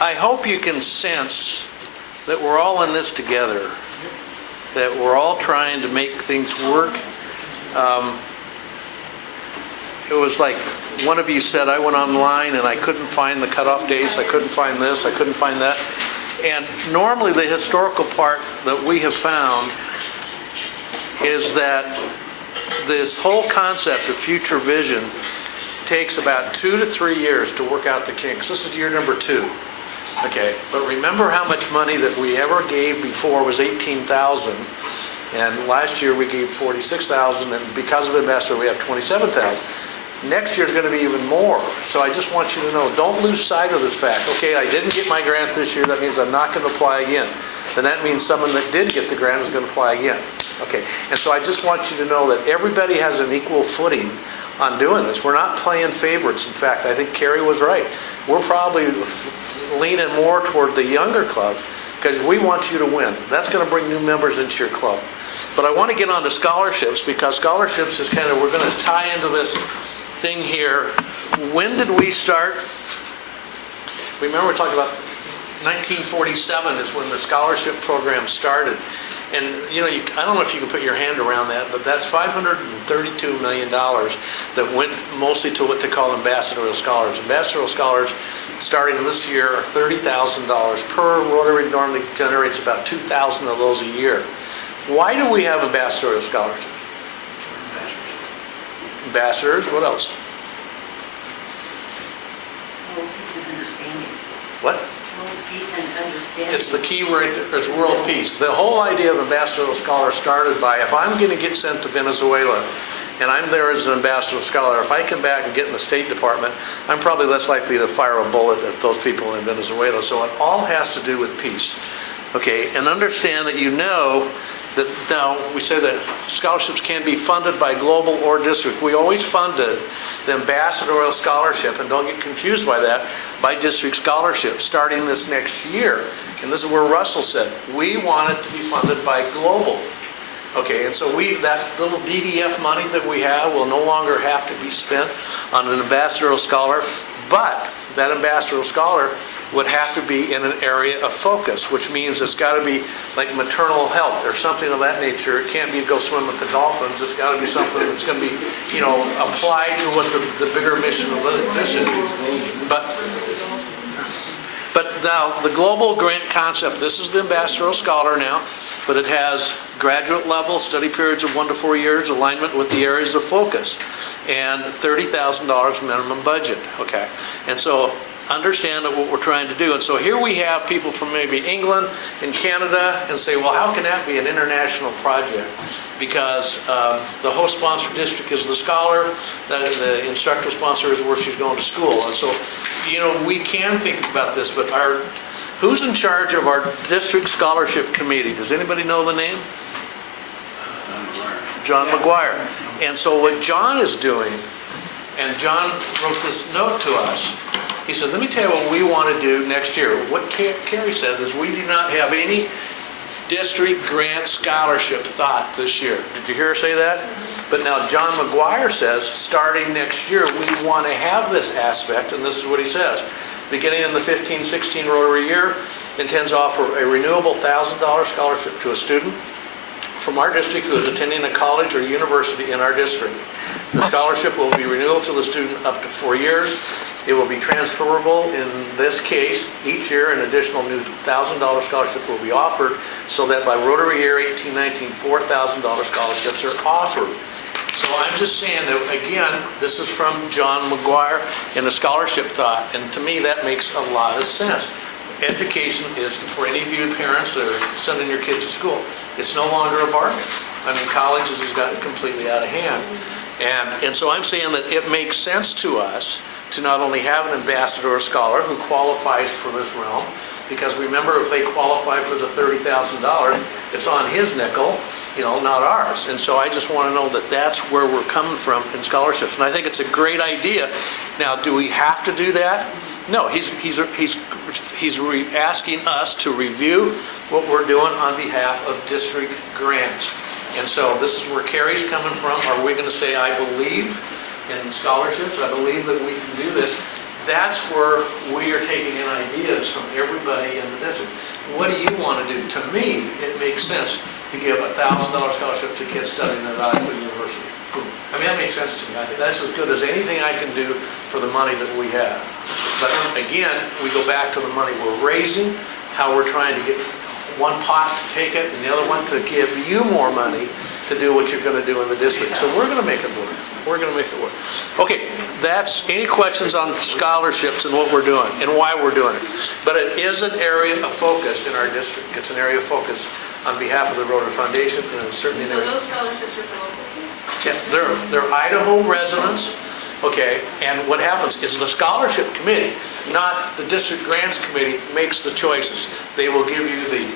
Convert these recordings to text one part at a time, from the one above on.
I hope you can sense that we're all in this together, that we're all trying to make things work. It was like one of you said, I went online and I couldn't find the cutoff dates, I couldn't find this, I couldn't find that. And normally the historical part that we have found is that this whole concept of future vision takes about 2 to 3 years to work out the kinks. This is year number 2. Okay, but remember how much money that we ever gave before was $18,000, and last year we gave $46,000, and because of Ambassador we have $27,000. Next year is going to be even more. So I just want you to know, don't lose sight of this fact. Okay, I didn't get my grant this year, that means I'm not going to apply again. Then that means someone that did get the grant is going to apply again. Okay, and so I just want you to know that everybody has an equal footing on doing this. We're not playing favorites. In fact, I think Carrie was right. We're probably leaning more toward the younger club because we want you to win. That's going to bring new members into your club. But I want to get on to scholarships, because scholarships is kind of, we're going to tie into this thing here. When did we start? Remember, we're talking about 1947 is when the scholarship program started. And you know, I don't know if you can put your hand around that, but that's $532 million that went mostly to what they call ambassadorial scholars. Ambassadorial scholars, starting this year, are $30,000 per. Rotary normally generates about 2,000 of those a year. Why do we have ambassadorial scholarships? Ambassadors, what else? World peace and understanding. What? World peace and understanding. It's the key right there. It's world peace. The whole idea of ambassadorial scholar started by, if I'm going to get sent to Venezuela and I'm there as an ambassadorial scholar, if I come back and get in the State Department, I'm probably less likely to fire a bullet at those people in Venezuela. So it all has to do with peace. Okay, and understand that you know that now we say that scholarships can be funded by global or district. We always funded the ambassadorial scholarship, and don't get confused by that, by district scholarship starting this next year. And this is where Russell said, we want it to be funded by global. Okay, and so that little DDF money that we have will no longer have to be spent on an ambassadorial scholar, but that ambassadorial scholar would have to be in an area of focus, which means it's got to be like maternal health or something of that nature. It can't be go swim with the dolphins. It's got to be something that's going to be, you know, applied to what the bigger mission of this is. But now, the global grant concept, this is the ambassadorial scholar now, but it has graduate level, study periods of 1 to 4 years, alignment with the areas of focus, and $30,000 minimum budget, okay? And so, understand what we're trying to do. And so here we have people from maybe England and Canada and say, well, how can that be an international project? Because the host sponsor district is the scholar, the instructor sponsor is where she's going to school. And so, you know, we can think about this, but who's in charge of our district scholarship committee? Does anybody know the name? John McGuire. And so what John is doing, and John wrote this note to us, he says, let me tell you what we want to do next year. What Carrie said is we do not have any district grant scholarship thought this year. Did you hear her say that? But now John McGuire says, starting next year, we want to have this aspect, and this is what he says. Beginning in the 15-16 Rotary year, intends to offer a renewable $1,000 scholarship to a student from our district who is attending a college or university in our district. The scholarship will be renewable to the student up to 4 years. It will be transferable in this case. Each year an additional new $1,000 scholarship will be offered, so that by Rotary year 18-19, $4,000 scholarships are offered. So I'm just saying that, again, this is from John McGuire in the scholarship thought, and to me that makes a lot of sense. Education is, for any of you parents that are sending your kids to school, it's no longer a bargain. I mean, colleges has gotten completely out of hand. And so I'm saying that it makes sense to us to not only have an ambassador or scholar who qualifies for this realm, because remember, if they qualify for the $30,000, it's on his nickel, you know, not ours. And so I just want to know that that's where we're coming from in scholarships. And I think it's a great idea. Now, do we have to do that? No, he's asking us to review what we're doing on behalf of district grants. And so this is where Carrie's coming from. Are we going to say, I believe in scholarships, I believe that we can do this? that's where we are taking in ideas from everybody in the district. What do you want to do? To me, it makes sense to give a $1,000 scholarship to kids studying at Idaho University. I mean, that makes sense to me. I think that's as good as anything I can do for the money that we have. But again, we go back to the money we're raising, how we're trying to get one pot to take it and the other one to give you more money to do what you're going to do in the district. So we're going to make it work. We're going to make it work. Okay, that's any questions on scholarships and what we're doing and why we're doing it. But it is an area of focus in our district. It's an area of focus on behalf of the Rotary Foundation, and it's certainly an So area. those scholarships are for local kids? Yeah, they're Idaho residents, okay, and what happens is the scholarship committee, not the district grants committee, makes the choices. They will give you the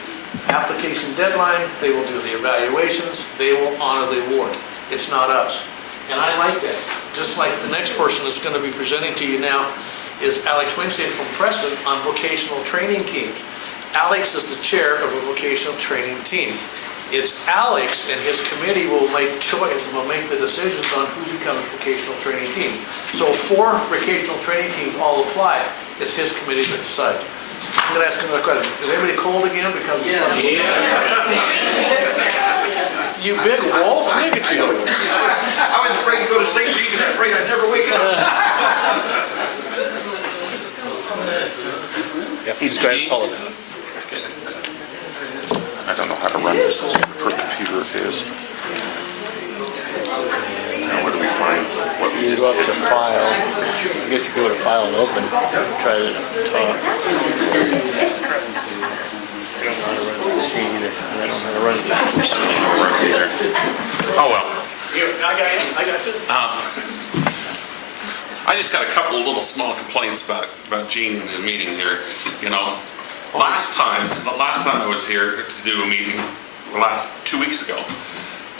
application deadline, they will do the evaluations, they will honor the award. It's not us. And I like that. Just like the next person that's going to be presenting to you now is Alex Winstead from Preston on vocational training teams. Alex is the chair of a vocational training team. It's Alex and his committee will make the decisions on who becomes a vocational training team. So 4 vocational training teams all apply. It's his committee that decides. I'm going to ask another question. Is anybody cold again? Because you big wolf, look at you. I was afraid to go to sleep because I was afraid I'd never wake up. He's trying to pull it out. I don't know how to run this per computer of his. Now, where do we find what we You just go up did? to file. I guess you go to file and open. Try to talk. I don't know how to run the machine either. And I don't know how to run it. I don't know how to run it either. Oh, well. Here, I got you. I just got a couple of little small complaints about Gene and his meeting here. You know, the last time I was here to do a meeting, the last 2 weeks ago,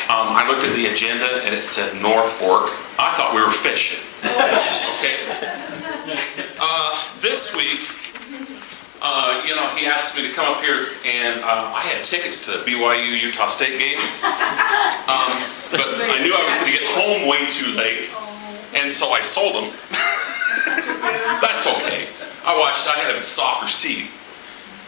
I looked at the agenda and it said North Fork. I thought we were fishing. Okay. This week, you know, he asked me to come up here, and I had tickets to the BYU Utah State game, but I knew I was going to get home way too late, and so I sold them. That's okay. I had a softer seat.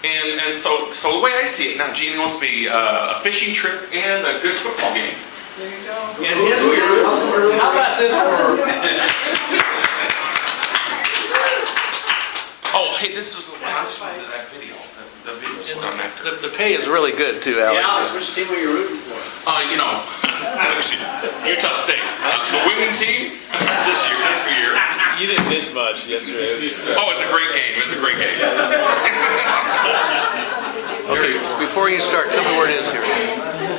And so the way I see it now, Gene wants me a fishing trip and a good football game. There you go. And how about this for, Oh, hey, this was the one I just wanted that video. The video is what I'm after. the pay is really good too, Alex. Yeah, Alex, which team are you rooting for? You know, Utah State, the women team this year. You didn't miss much yesterday. Oh, it's a great game. It's a great game. Okay, before you start, tell me where it is here.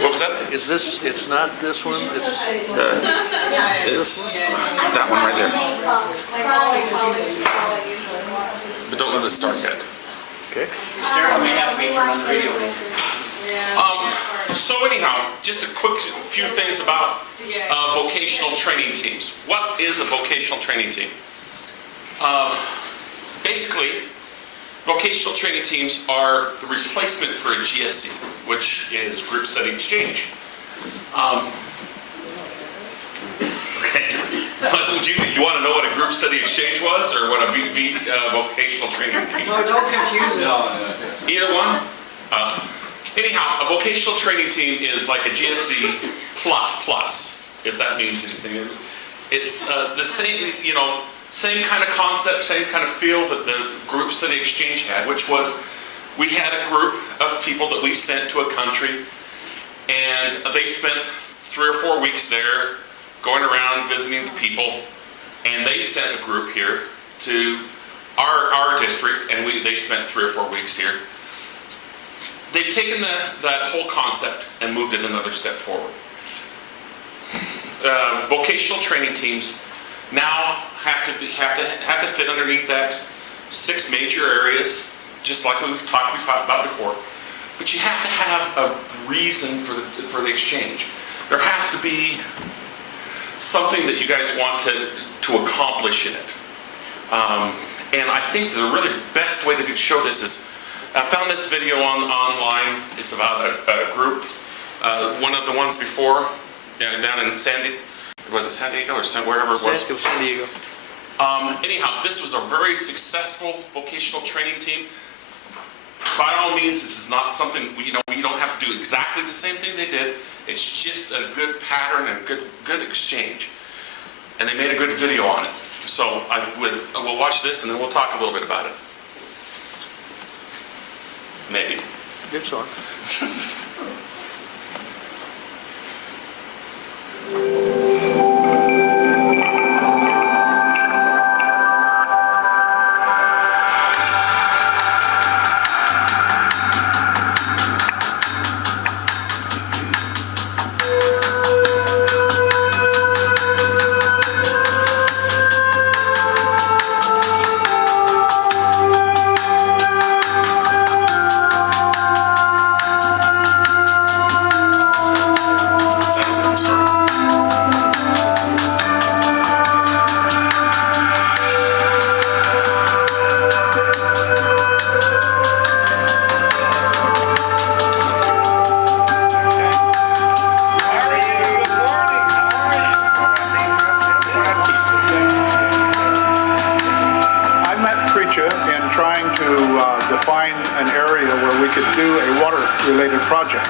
What was that? Is this, it's not this one, it's, It's that one right there. But don't let it start yet. okay. Sarah may have to be turned on the radio. So anyhow, just a quick few things about vocational training teams. What is a vocational training team? Basically, vocational training teams are the replacement for a GSC, which is Group Study Exchange. You want to know what a Group Study Exchange was, or what a vocational training team? No, don't confuse it. Either one? Anyhow, a vocational training team is like a GSC plus, if that means anything. It's the same, you know, same kind of concept, same kind of feel that the Group Study Exchange had, which was we had a group of people that we sent to a country, and they spent 3 or 4 weeks there going around visiting the people, and they sent a group here to our district, and they spent 3 or 4 weeks here. They've taken that whole concept and moved it another step forward. Vocational training teams now have to fit underneath that 6 major areas, just like we talked about before. But you have to have a reason for the exchange. There has to be something that you guys want to accomplish in it. And I think the really best way to show this is, I found this video online. It's about a group, one of the ones before, down in was it San Diego or wherever it was? San Diego. Anyhow, this was a very successful vocational training team. By all means, this is not something, you don't have to do exactly the same thing they did. It's just a good pattern and good exchange. And they made a good video on it. So we'll watch this and then we'll talk a little bit about it. Maybe. It's on. Sounds like starting. I met Preacher in trying to define an area where we could do a water-related project.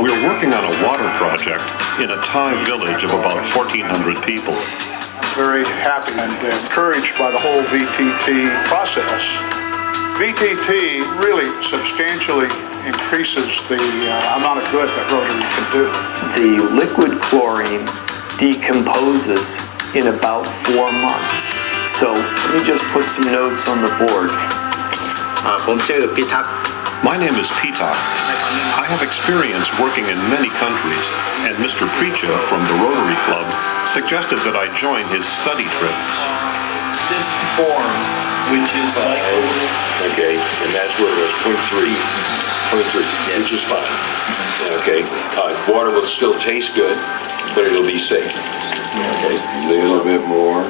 We're working on a water project in a Thai village of about 1,400 people. I'm very happy and encouraged by the whole VTT process. VTT really substantially increases the amount of good that Rotary can do. The liquid chlorine decomposes in about 4 months. So let me just put some notes on the board. My name is Pita. I have experience working in many countries, and Mr. Preacha from the Rotary Club suggested that I join his study trip. This form, which is like... Okay, and that's where it was, 0.3, which is fine. Okay, water will still taste good, but it'll be safe. Okay, a little bit more.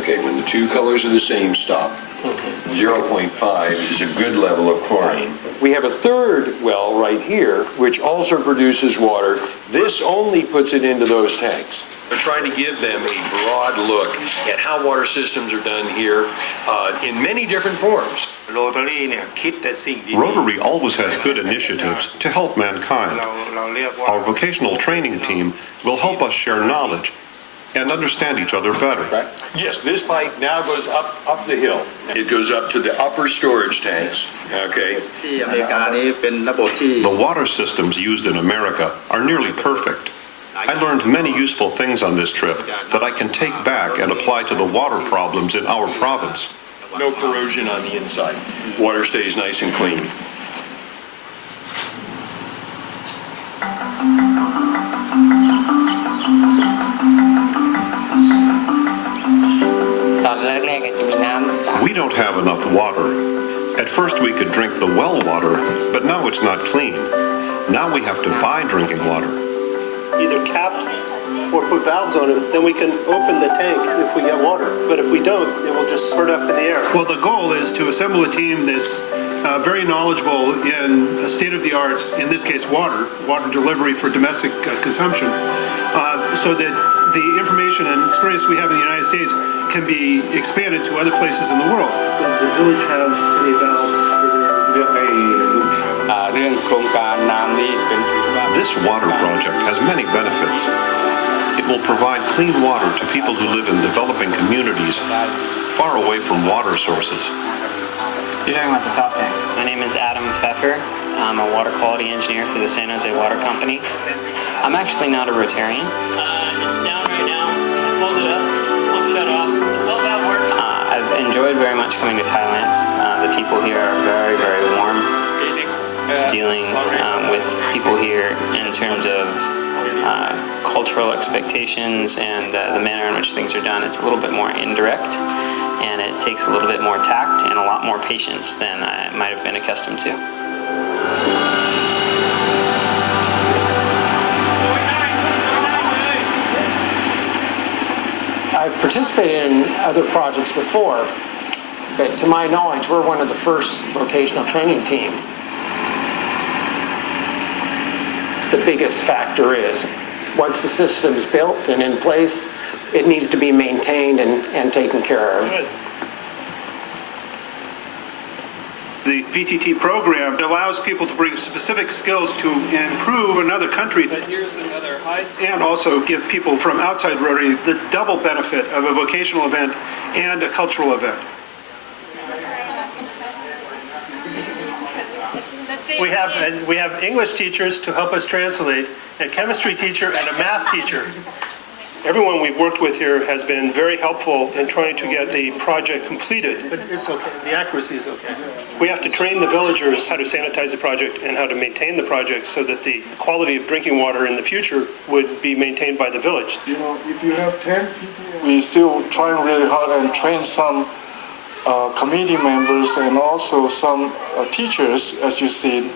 Okay, when the two colors are the same, stop. 0.5 is a good level of chlorine. We have a third well right here, which also produces water. This only puts it into those tanks. We're trying to give them a broad look at how water systems are done here in many different forms. Rotary always has good initiatives to help mankind. Our vocational training team will help us share knowledge and understand each other better. Right? Yes, this pipe now goes up the hill. It goes up to the upper storage tanks, okay? The water systems used in America are nearly perfect. I learned many useful things on this trip that I can take back and apply to the water problems in our province. No corrosion on the inside. Water stays nice and clean. We don't have enough water. At first we could drink the well water, but now it's not clean. Now we have to buy drinking water. Either capped or put valves on it, then we can open the tank if we get water. But if we don't, it will just spurt up in the air. Well, the goal is to assemble a team that's very knowledgeable in state-of-the-art, in this case water delivery for domestic consumption, so that the information and experience we have in the United States can be expanded to other places in the world. Does the village have any valves for their... This water project has many benefits. It will provide clean water to people who live in developing communities far away from water sources. You're talking about the top tank. My name is Adam Pfeffer. I'm a water quality engineer for the San Jose Water Company. I'm actually not a Rotarian. It's down right now. Hold it up. I'll shut off. How's that work? I've enjoyed very much coming to Thailand. The people here are very, very warm. Dealing with people here in terms of cultural expectations and the manner in which things are done, it's a little bit more indirect, and it takes a little bit more tact and a lot more patience than I might have been accustomed to. I've participated in other projects before, but to my knowledge, we're one of the first vocational training teams. The biggest factor is once the system's built and in place, it needs to be maintained and taken care of. Good. The VTT program allows people to bring specific skills to improve another country. But here's another and also give people from outside Rotary the double benefit of a vocational event and a cultural event. We have English teachers to help us translate, a chemistry teacher and a math teacher. Everyone we've worked with here has been very helpful in trying to get the project completed, but it's okay. The accuracy is okay. We have to train the villagers how to sanitize the project and how to maintain the project so that the quality of drinking water in the future would be maintained by the village. You know, if you have 10 people, we still trying really hard and train some committee members and also some teachers, as you see.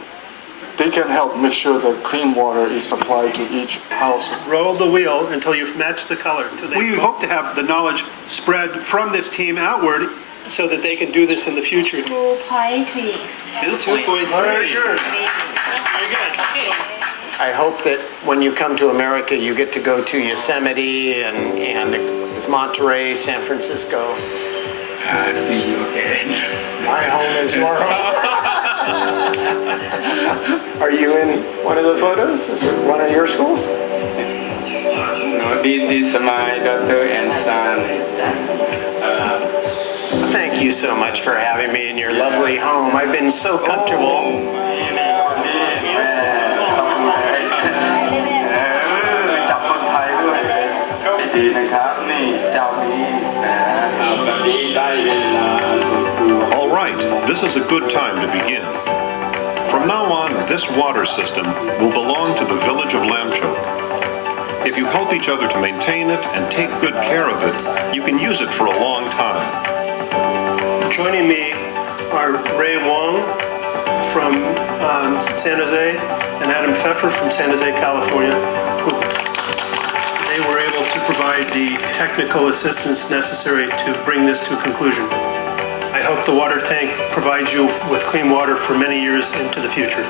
They can help make sure that clean water is supplied to each house. Roll the wheel until you've matched the color. We hope to have the knowledge spread from this team outward so that they can do this in the future. 2.3. 2.3. Very good. I hope that when you come to America, you get to go to Yosemite and Monterey, San Francisco. See you again. My home is your home. Are you in one of the photos? Is it one of your schools? No, this is my daughter and son. Thank you so much for having me in your lovely home. I've been so comfortable. All right, this is a good time to begin. From now on, this water system will belong to the village of Lamchoke. If you help each other to maintain it and take good care of it, you can use it for a long time. Joining me are Ray Wong from San Jose and Adam Pfeffer from San Jose, California. They were able to provide the technical assistance necessary to bring this to conclusion. I hope the water tank provides you with clean water for many years into the future.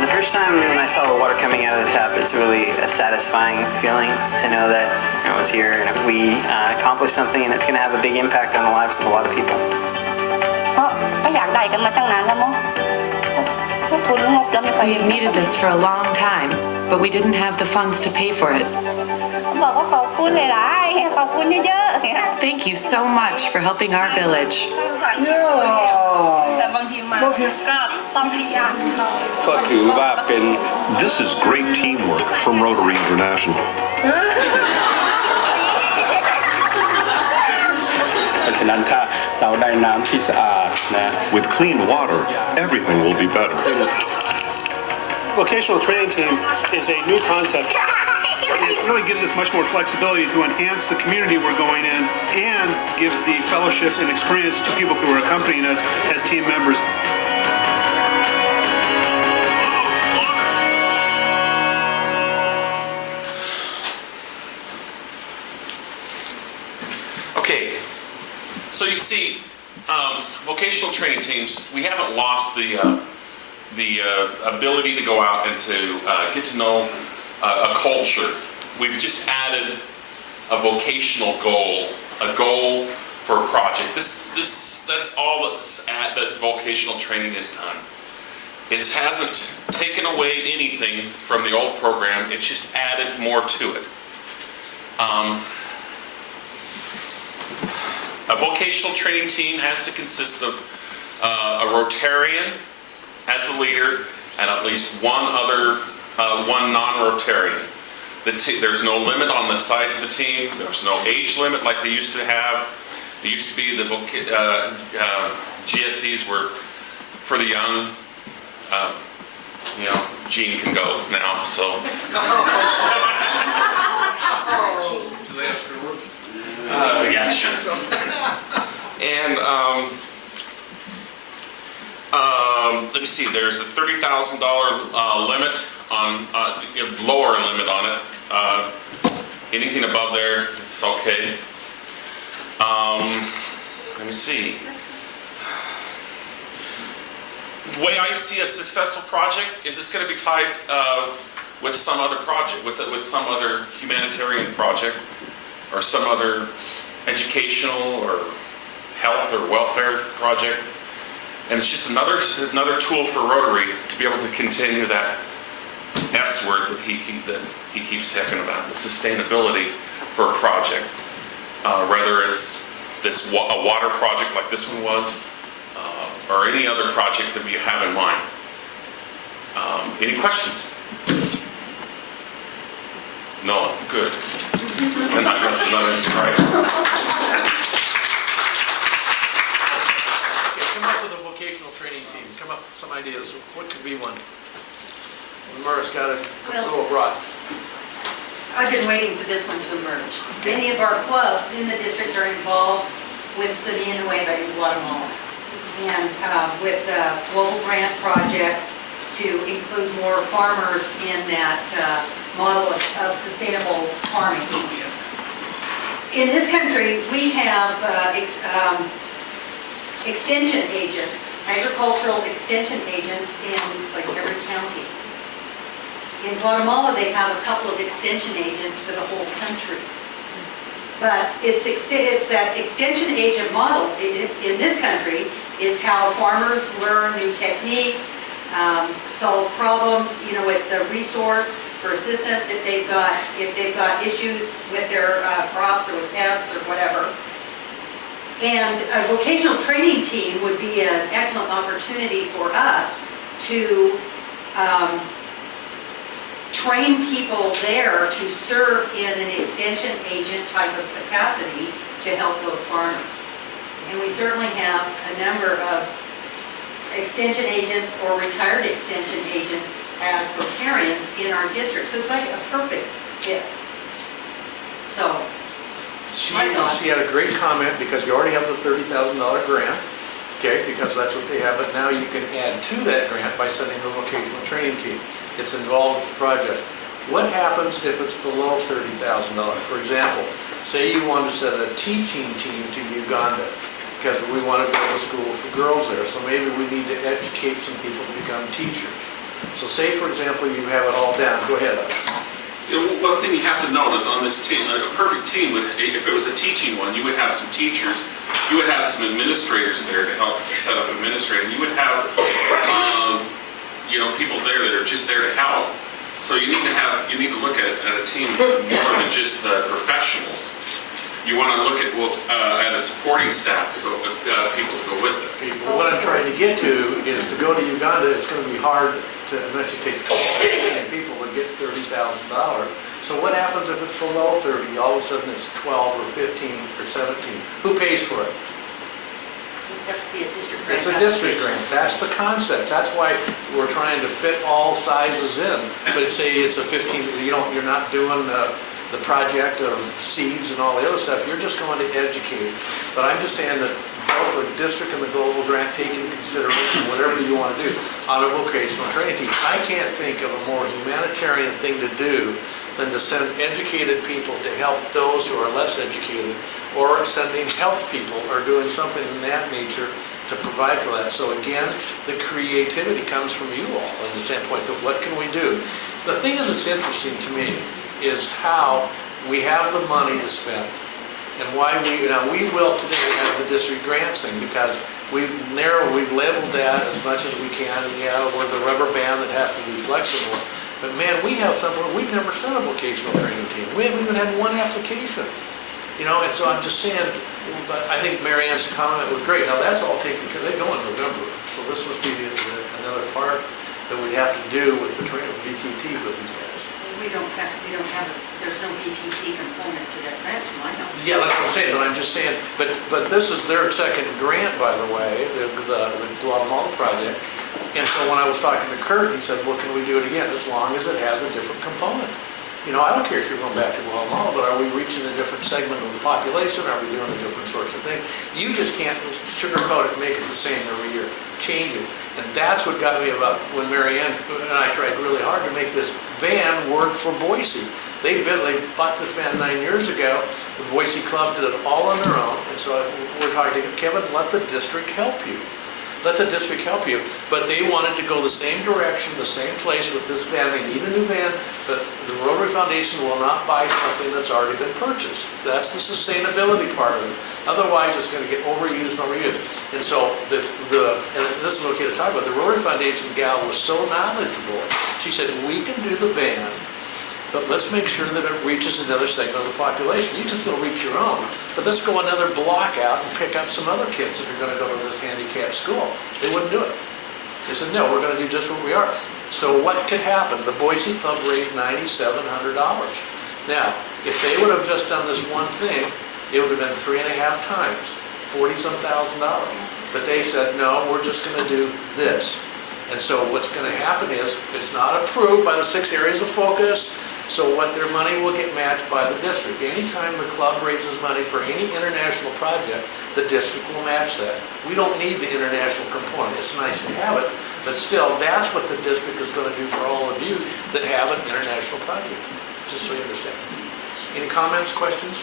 The first time when I saw the water coming out of the tap, it's really a satisfying feeling to know that I was here and we accomplished something and it's going to have a big impact on the lives of a lot of people. We have needed this for a long time, but we didn't have the funds to pay for it. Thank you so much for helping our village. This is great teamwork from Rotary International. With clean water, everything will be better. Vocational training team is a new concept. It really gives us much more flexibility to enhance the community we're going in and give the fellowship and experience to people who are accompanying us as team members. Okay, so you see, vocational training teams, we haven't lost the ability to go out and to get to know a culture. We've just added a vocational goal, a goal for a project. That's all that's vocational training has done. It hasn't taken away anything from the old program. It's just added more to it. A vocational training team has to consist of a Rotarian as the leader and at least one non-Rotarian. There's no limit on the size of the team. There's no age limit like they used to have. It used to be the GSEs were for the young. Gene can go now, so. Do they ask her work? Yeah, sure. And let me see. There's a $30,000 limit on lower limit on it, Anything above there, it's okay. Let me see. The way I see a successful project is it's going to be tied with some other project, with some other humanitarian project, or some other educational or health or welfare project. And it's just another tool for Rotary to be able to continue that S word that he keeps talking about, the sustainability for a project. Whether it's a water project like this one was, or any other project that we have in mind. Any questions? No, good. And I guess another, right. Okay, come up with a vocational training team. Come up with some ideas. What could be one? Laura's got a little broad. I've been waiting for this one to emerge. Many of our clubs in the district are involved with Semilla Nueva in Guatemala, and with global grant projects to include more farmers in that model of sustainable farming. In this country, we have extension agents, agricultural extension agents in like every county. In Guatemala, they have a couple of extension agents for the whole country. But it's that extension agent model in this country is how farmers learn new techniques, solve problems. You know, it's a resource for assistance if they've got issues with their crops or with pests or whatever. And a vocational training team would be an excellent opportunity for us to train people there to serve in an extension agent type of capacity to help those farmers. And we certainly have a number of extension agents or retired extension agents as Rotarians in our district. So it's like a perfect fit. So, She had a great comment because you already have the $30,000 grant, okay, because that's what they have, but now you can add to that grant by sending a vocational training team. It's involved with the project. What happens if it's below $30,000? For example, say you want to send a teaching team to Uganda because we want to build a school for girls there, so maybe we need to educate some people to become teachers. So say, for example, you have it all down. Go ahead. You know, one thing you have to notice on this team, a perfect team would, if it was a teaching one, you would have some teachers, you would have some administrators there to help set up administrating. You would have, you know, people there that are just there to help. So you need to look at a team more than just the professionals. You want to look at a supporting staff to go, people to go with it. What I'm trying to get to is to go to Uganda, it's going to be hard to, unless you take 12 people to get $30,000. So what happens if it's below 30? All of a sudden it's 12 or 15 or 17. Who pays for it? It's a district grant. That's the concept. That's why we're trying to fit all sizes in. But say it's a 15, you're not doing the project of seeds and all the other stuff. You're just going to educate. But I'm just saying that both the district and the global grant take into consideration whatever you want to do on a vocational training team. I can't think of a more humanitarian thing to do than to send educated people to help those who are less educated, or sending health people or doing something in that nature to provide for that. So again, the creativity comes from you all from the standpoint of what can we do. The thing that's interesting to me is how we have the money to spend and why we will today have the district grants thing because we've labeled that as much as we can. Yeah, we're the rubber band that has to be flexible. But man, we have something, we've never sent a vocational training team. We haven't even had one application. And so I'm just saying, but I think Mary Ann's comment was great. Now that's all taken care of. They go in November. So this must be another part that we have to do with the training VTT with these guys. There's no VTT component to that grant, to my knowledge. Yeah, that's what I'm saying, but I'm just saying, but this is their second grant, by the way, the Guatemala project. And so when I was talking to Kurt, he said, well, can we do it again, as long as it has a different component? I don't care if you're going back to Guatemala, but are we reaching a different segment of the population? Are we doing a different sorts of thing? You just can't sugarcoat it and make it the same every year. Change it. And that's what got me about when Mary Ann and I tried really hard to make this van work for Boise. They bought this van 9 years ago. The Boise Club did it all on their own. And so we're talking to Kevin, let the district help you. Let the district help you. But they wanted to go the same direction, the same place with this van. They need a new van, but the Rotary Foundation will not buy something that's already been purchased. That's the sustainability part of it. Otherwise, it's going to get overused and overused. And so and this is okay to talk about, the Rotary Foundation gal was so knowledgeable. She said, we can do the van, but let's make sure that it reaches another segment of the population. You can still reach your own, but let's go another block out and pick up some other kids if you're going to go to this handicapped school. They wouldn't do it. They said, no, we're going to do just what we are. So what could happen? The Boise Club raised $9,700. Now, if they would have just done this one thing, it would have been 3.5 times, $40-some thousand. But they said, no, we're just going to do this. And so what's going to happen is, it's not approved by the 6 areas of focus, so what their money will get matched by the district. Anytime the club raises money for any international project, the district will match that. We don't need the international component. It's nice to have it, but still, that's what the district is going to do for all of you that have an international project, just so you understand. Any comments, questions?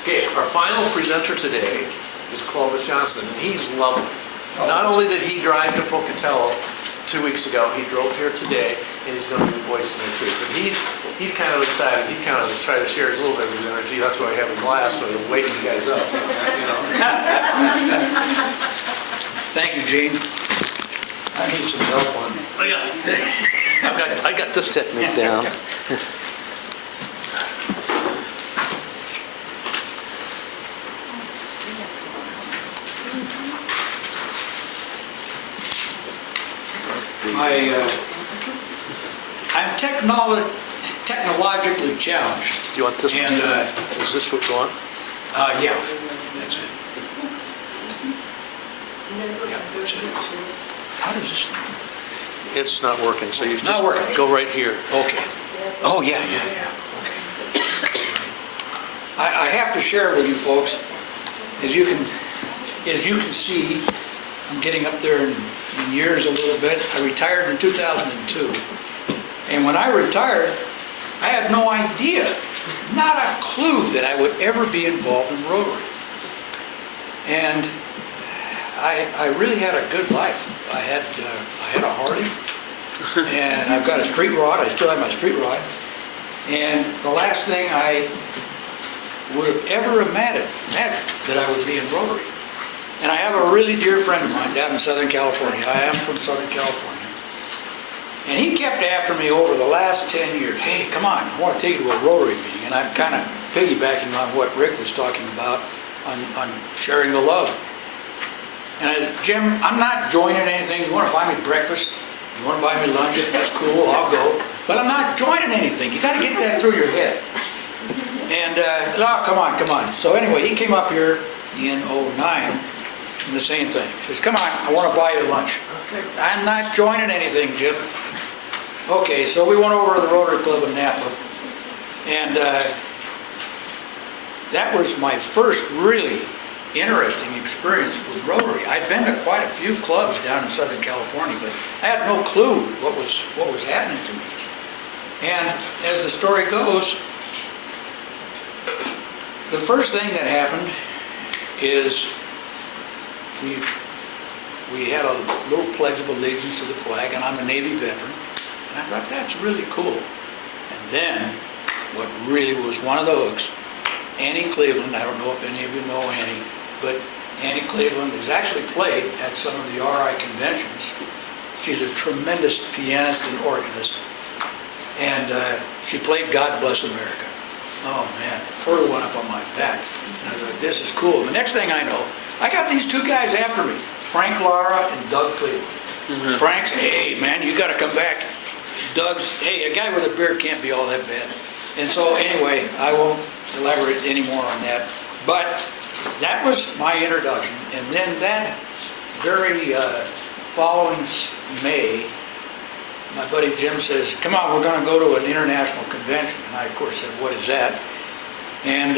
Okay, our final presenter today is Clovis Johnson, and he's lovely. Not only did he drive to Pocatello 2 weeks ago, he drove here today, and he's going to be voicing there too. But he's kind of excited. He kind of is trying to share his little bit of his energy. That's why I have a glass, so he'll wake you guys up. You know? Thank you, Gene. I need some help on it. Oh, yeah. I got this technique down. I'm technologically challenged. Do you want this one? Is this what going? Yeah, that's it. Yeah, that's it. How does this thing work? It's not working, so you just Not working. go right here. Okay. Oh, yeah. Okay. I have to share with you folks, as you can see, I'm getting up there in years a little bit. I retired in 2002. And when I retired, I had no idea, not a clue that I would ever be involved in Rotary. And I really had a good life. I had a Harley, and I've got a street rod. I still have my street rod. And the last thing I would have ever imagined that I would be in Rotary. And I have a really dear friend of mine down in Southern California. I am from Southern California. And he kept after me over the last 10 years. Hey, come on, I want to take you to a Rotary meeting. And I'm kind of piggybacking on what Rick was talking about on sharing the love. And I said, Jim, I'm not joining anything. You want to buy me breakfast? You want to buy me lunch? That's cool, I'll go. But I'm not joining anything. You got to get that through your head. And, oh, come on. So anyway, he came up here in 2009. And the same thing. He says, come on, I want to buy you lunch. I said, I'm not joining anything, Jim. Okay, so we went over to the Rotary Club in Napa. And that was my first really interesting experience with Rotary. I'd been to quite a few clubs down in Southern California, but I had no clue what was happening to me. And as the story goes, the first thing that happened is we had a little pledge of allegiance to the flag, and I'm a Navy veteran, and I thought, that's really cool. And then, what really was one of the hooks, Annie Cleveland, I don't know if any of you know Annie, but Annie Cleveland has actually played at some of the RI conventions. She's a tremendous pianist and organist, and she played God Bless America. Oh man, fur went up on my back. And I thought, this is cool. The next thing I know, I got these two guys after me, Frank Lara and Doug Cleveland. Mm-hmm. Frank's, hey man, you got to come back. Doug's, hey, a guy with a beard can't be all that bad. And so anyway, I won't elaborate any more on that. But that was my introduction. And then that very following May, my buddy Jim says, come on, we're going to go to an international convention. And I, of course, said, what is that? And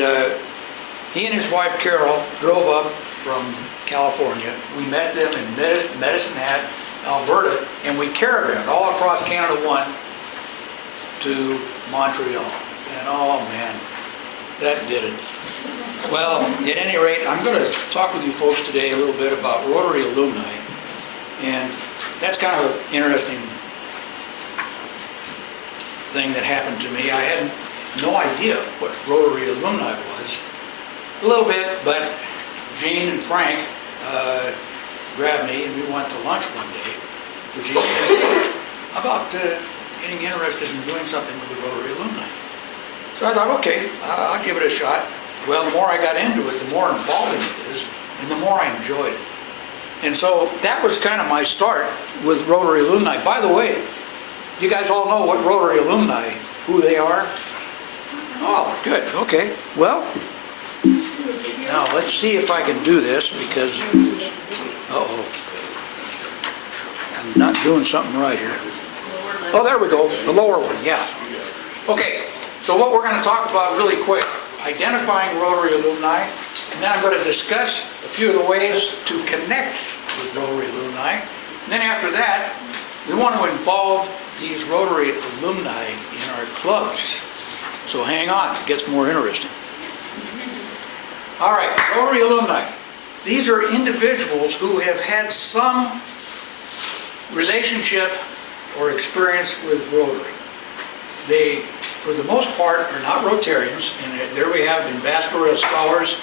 he and his wife, Carol, drove up from California. We met them in Medicine Hat, Alberta, and we caravaned all across Canada 1 to Montreal. And oh man, that did it. Well, at any rate, I'm going to talk with you folks today a little bit about Rotary alumni. And that's kind of an interesting thing that happened to me. I had no idea what Rotary alumni was. A little bit, but Gene and Frank grabbed me and we went to lunch one day. Gene asked about getting interested in doing something with the Rotary alumni. So I thought, okay, I'll give it a shot. Well, the more I got into it, the more involving it is, and the more I enjoyed it. And so that was kind of my start with Rotary alumni. By the way, you guys all know what Rotary alumni, who they are? Oh, good, okay. Well, now let's see if I can do this because, uh-oh, I'm not doing something right here. Oh, there we go, the lower one, yeah. Okay, so what we're going to talk about really quick, identifying Rotary alumni, and then I'm going to discuss a few of the ways to connect with Rotary alumni. And then after that, we want to involve these Rotary alumni in our clubs. So hang on, it gets more interesting. All right, Rotary alumni. These are individuals who have had some relationship or experience with Rotary. They, for the most part, are not Rotarians, and there we have ambassadorial scholars,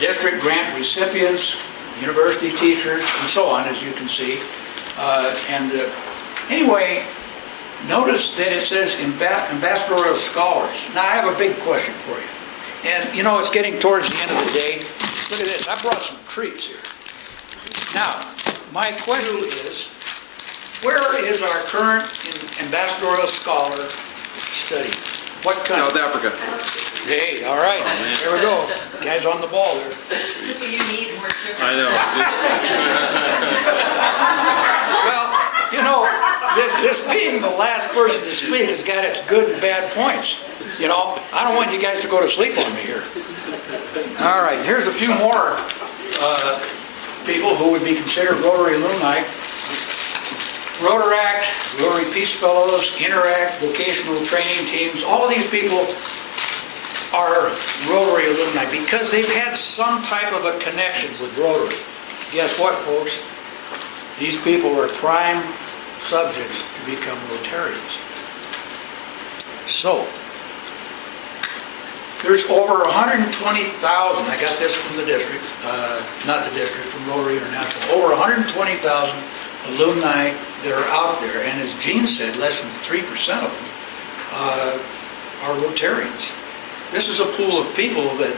district grant recipients, university teachers, and so on, as you can see. Anyway, notice that it says ambassadorial scholars. Now, I have a big question for you. And, you know, it's getting towards the end of the day. Look at this. I brought some treats here. Now, my question is, where is our current ambassadorial scholar studying? What country? South Africa. Hey, all right. There we go. Guys on the ball there. Just when you need more sugar. I know. Well, you know, this being the last person to speak has got its good and bad points. You know, I don't want you guys to go to sleep on me here. All right, here's a few more people who would be considered Rotary alumni. Rotaract, Rotary Peace Fellows, Interact, vocational training teams, all of these people are Rotary alumni because they've had some type of a connection with Rotary. Guess what, folks? These people are prime subjects to become Rotarians. So, there's over 120,000, I got this from the district, not the district, from Rotary International, over 120,000 alumni that are out there, and as Gene said, less than 3% of them are Rotarians. This is a pool of people that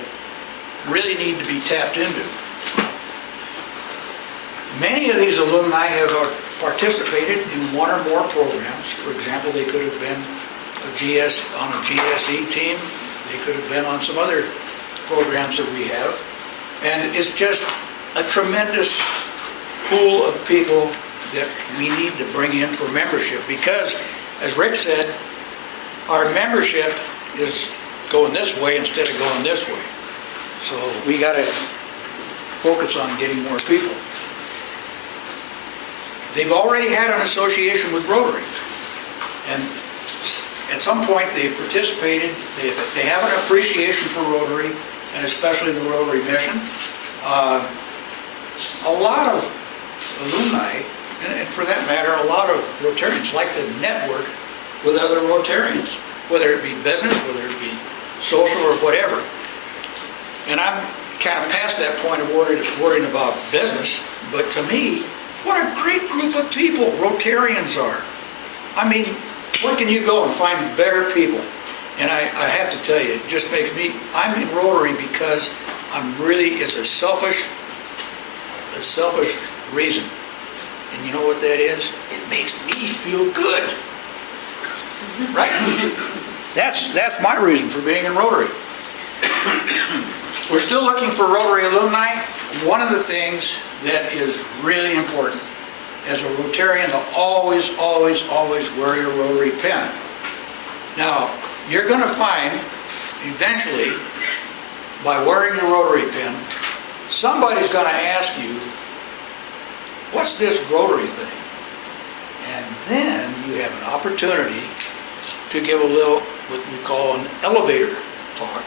really need to be tapped into. Many of these alumni have participated in one or more programs. For example, they could have been on a GSE team. They could have been on some other programs that we have. And it's just a tremendous pool of people that we need to bring in for membership because, as Rick said, our membership is going this way instead of going this way. So we got to focus on getting more people. They've already had an association with Rotary, and at some point they've participated. They have an appreciation for Rotary, and especially the Rotary mission. A lot of alumni, and for that matter, a lot of Rotarians like to network with other Rotarians, whether it be business, whether it be social, or whatever. And I'm kind of past that point of worrying about business, but to me, what a great group of people Rotarians are. I mean, where can you go and find better people? And I have to tell you, it just makes me, I'm in Rotary because it's a selfish reason. And you know what that is? It makes me feel good. Right? That's my reason for being in Rotary. We're still looking for Rotary alumni. One of the things that is really important as a Rotarian to always, always, always wear your Rotary pin. Now, you're going to find eventually, by wearing your Rotary pin, somebody's going to ask you, what's this Rotary thing? And then you have an opportunity to give a little, what we call an elevator talk.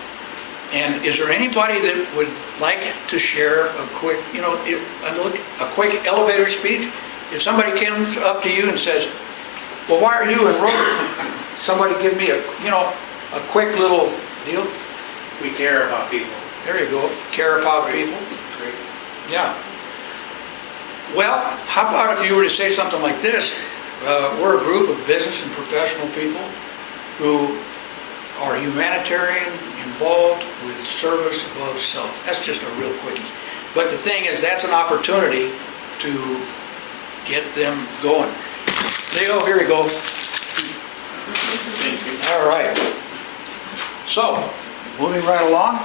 And is there anybody that would like to share a quick, a quick elevator speech? If somebody comes up to you and says, well, why are you in Rotary? Somebody give me a quick little deal. We care about people. There you go, care about people. Great. Yeah. Well, how about if you were to say something like this? We're a group of business and professional people who are humanitarian, involved with service above self. That's just a real quickie. But the thing is, that's an opportunity to get them going. Leo, here you go. All right. So, moving right along.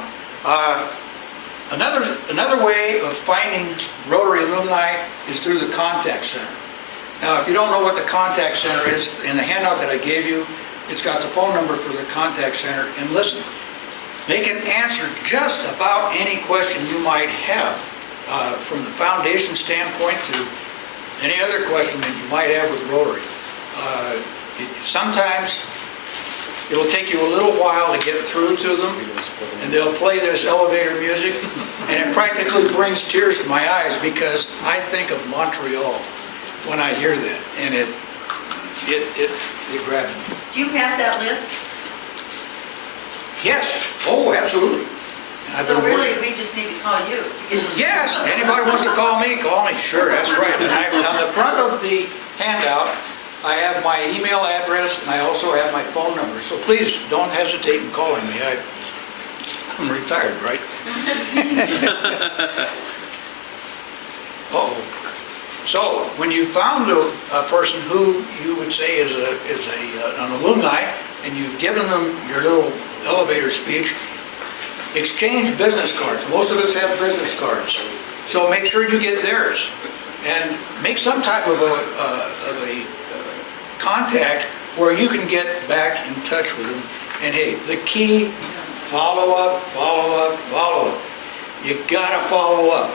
Another way of finding Rotary alumni is through the contact center. Now, if you don't know what the contact center is, in the handout that I gave you, it's got the phone number for the contact center. And listen, they can answer just about any question you might have, from the foundation standpoint to any other question that you might have with Rotary. Sometimes it'll take you a little while to get through to them, and they'll play this elevator music, and it practically brings tears to my eyes because I think of Montreal when I hear that, and it grabs me. Do you have that list? Yes, oh, absolutely. And I've So been really, working- we just need to call you to get them. Yes, anybody wants to call me, call me. Sure, that's right. And on the front of the handout, I have my email address and I also have my phone number. So please don't hesitate in calling me. I'm retired, right? Uh-oh. So when you found a person who you would say is an alumni and you've given them your little elevator speech, exchange business cards. Most of us have business cards. So make sure you get theirs and make some type of a contact where you can get back in touch with them. And hey, the key, follow up, follow up, follow up. You gotta follow up.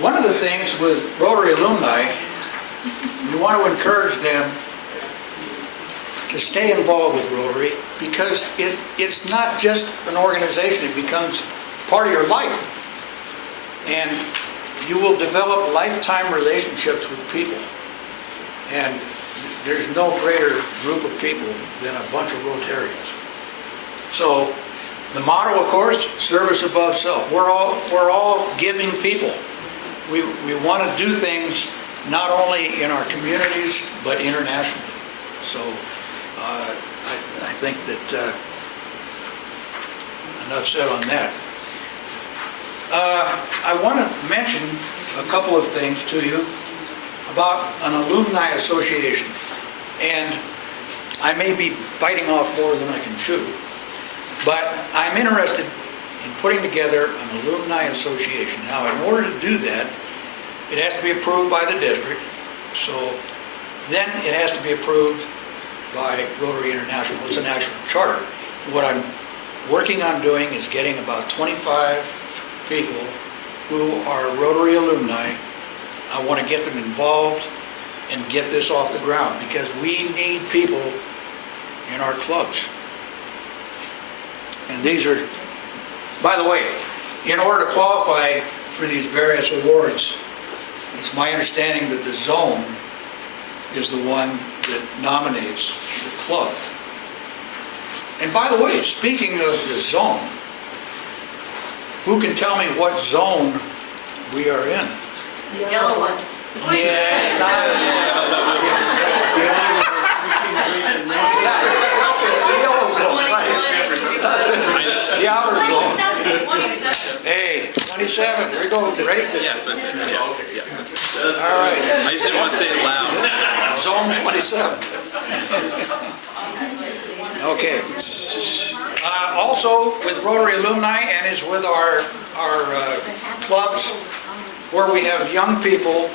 One of the things with Rotary alumni, you want to encourage them to stay involved with Rotary because it's not just an organization, it becomes part of your life. And you will develop lifetime relationships with people. And there's no greater group of people than a bunch of Rotarians. So the motto, of course, service above self. We're all giving people. We want to do things not only in our communities, but internationally. So I think that enough said on that. I want to mention a couple of things to you about an alumni association. And I may be biting off more than I can chew, but I'm interested in putting together an alumni association. Now, in order to do that, it has to be approved by the district. So then it has to be approved by Rotary International. It's an actual charter. What I'm working on doing is getting about 25 people who are Rotary alumni. I want to get them involved and get this off the ground because we need people in our clubs. And these are, by the way, in order to qualify for these various awards, it's my understanding that the zone is the one that nominates the club. And by the way, speaking of the zone, who can tell me what zone we are in? The yellow one. Yes, the outer zone. Hey, 27, there you go, right? Yeah, it's right there. Yeah, okay, yeah. All right. I just didn't want to say it loud. Zone 27. Okay. Also with Rotary alumni, and it's with our clubs where we have young people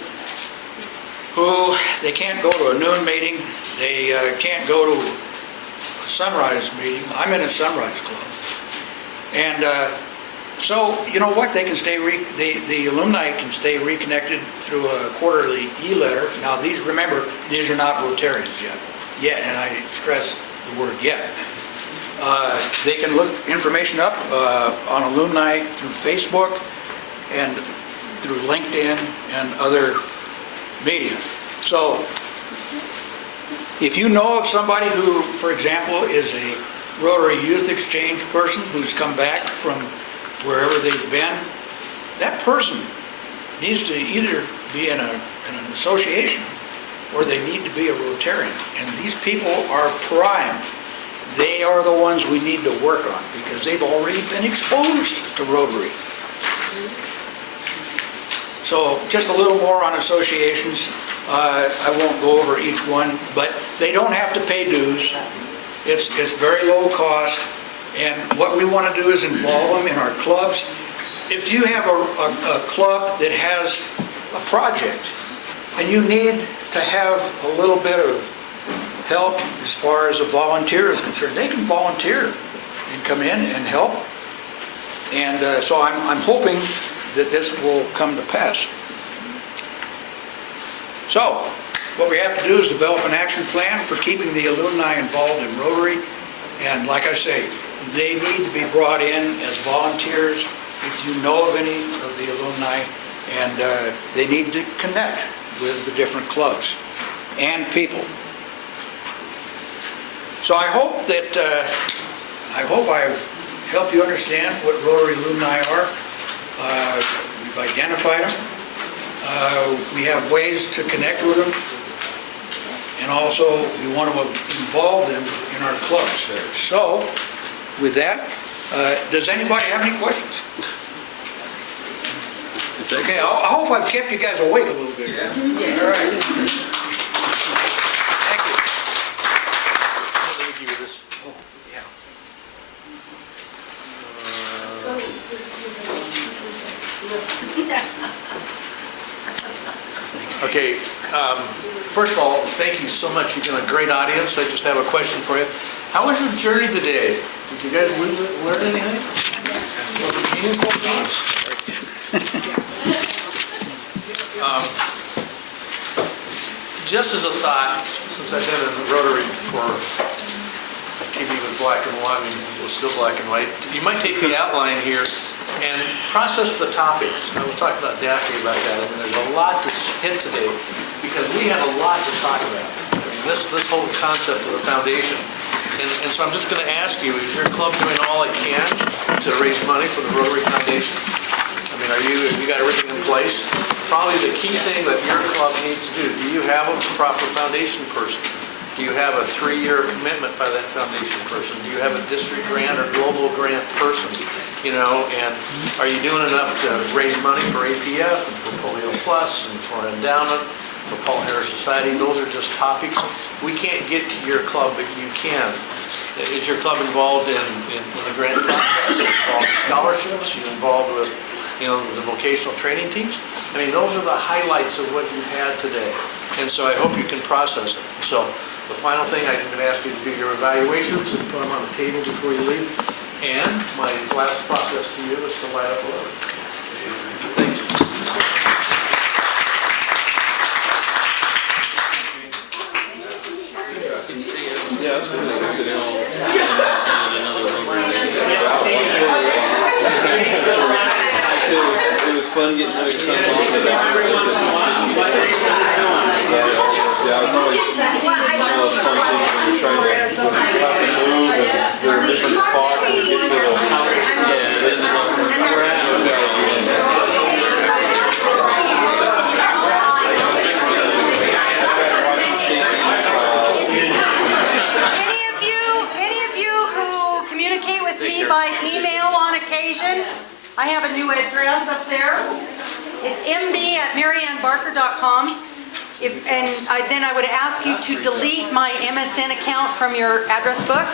who they can't go to a noon meeting, they can't go to a sunrise meeting. I'm in a sunrise club. And So, you know what, they can stay, the alumni can stay reconnected through a quarterly e-letter. Now, remember, these are not Rotarians yet, and I stress the word yet. They can look information up on alumni through Facebook and through LinkedIn and other media. So, if you know of somebody who, for example, is a Rotary Youth Exchange person who's come back from wherever they've been, that person needs to either be in an association or they need to be a Rotarian. And these people are prime. They are the ones we need to work on because they've already been exposed to Rotary. So just a little more on associations. I won't go over each one, but they don't have to pay dues. It's very low cost, and what we want to do is involve them in our clubs. If you have a club that has a project and you need to have a little bit of help as far as a volunteer is concerned, they can volunteer and come in and help. And so I'm hoping that this will come to pass. So, what we have to do is develop an action plan for keeping the alumni involved in Rotary. And like I say, they need to be brought in as volunteers if you know of any of the alumni, and they need to connect with the different clubs and people. So I hope that I've helped you understand what Rotary alumni are. We've identified them. We have ways to connect with them. And also, we want to involve them in our clubs there. So, with that, does anybody have any questions? Okay, I hope I've kept you guys awake a little bit. Yeah. All right. Thank you. Let me give you this. Oh, yeah. Okay, first of all, thank you so much. You've been a great audience. I just have a question for you. How was your journey today? Did you guys learn anything? Was it meaningful things? Just as a thought, since I've been in Rotary before, TV was black and white, and it was still black and white, you might take the outline here and process the topics. I was talking about Daphne about that. I mean, there's a lot that's hit today because we have a lot to talk about. I mean, this whole concept of the foundation. And so I'm just going to ask you, is your club doing all it can to raise money for the Rotary Foundation? I mean, have you got everything in place? Probably the key thing that your club needs to do you have a proper foundation person? Do you have a 3-year commitment by that foundation person? Do you have a district grant or global grant person? You know, and are you doing enough to raise money for APF and for Polio Plus and for endowment, for Paul Harris Society? Those are just topics. We can't get to your club, but you can. Is your club involved in the grant process? Involved in scholarships? You involved with, the vocational training teams? I mean, those are the highlights of what you've had today. And so I hope you can process it. So the final thing, I'm going to ask you to do your evaluations and put them on the table before you leave. And my last process to you is to light up a letter. Thank you. Yeah, absolutely. It was fun getting to know your son. Yeah, it's always one of those fun things when you're trying to have to move and there are different spots and you get to Any of you who communicate with me by email on occasion, I have a new address up there. It's mb@mariannebarker.com. Then I would ask you to delete my MSN account from your address book.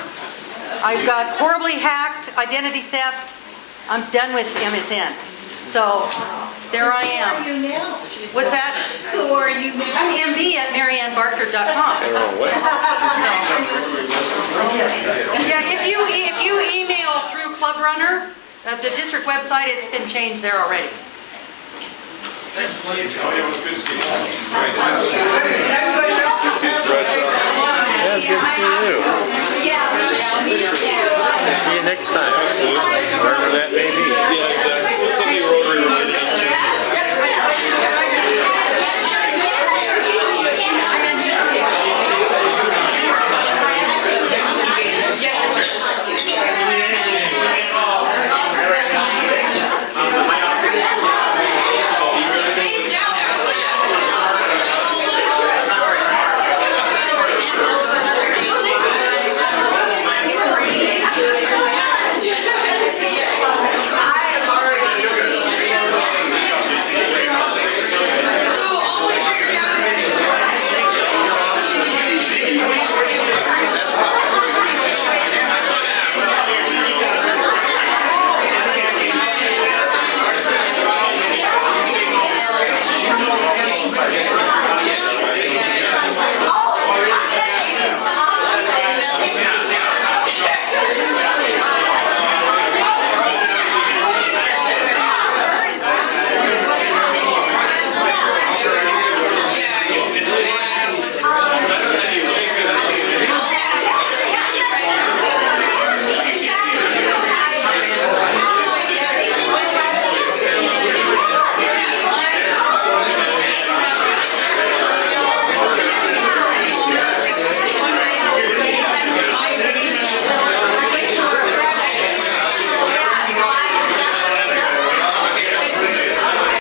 I've got horribly hacked, identity theft. I'm done with MSN. So there I am. Who are you now? What's that? Who are you now? I'm mb@mariannebarker.com. Yeah, if you email through Club Runner, The district website, it's been changed there already. Nice to see you, Tony. It was good to see you. Yeah, it's good to see you. See you next time.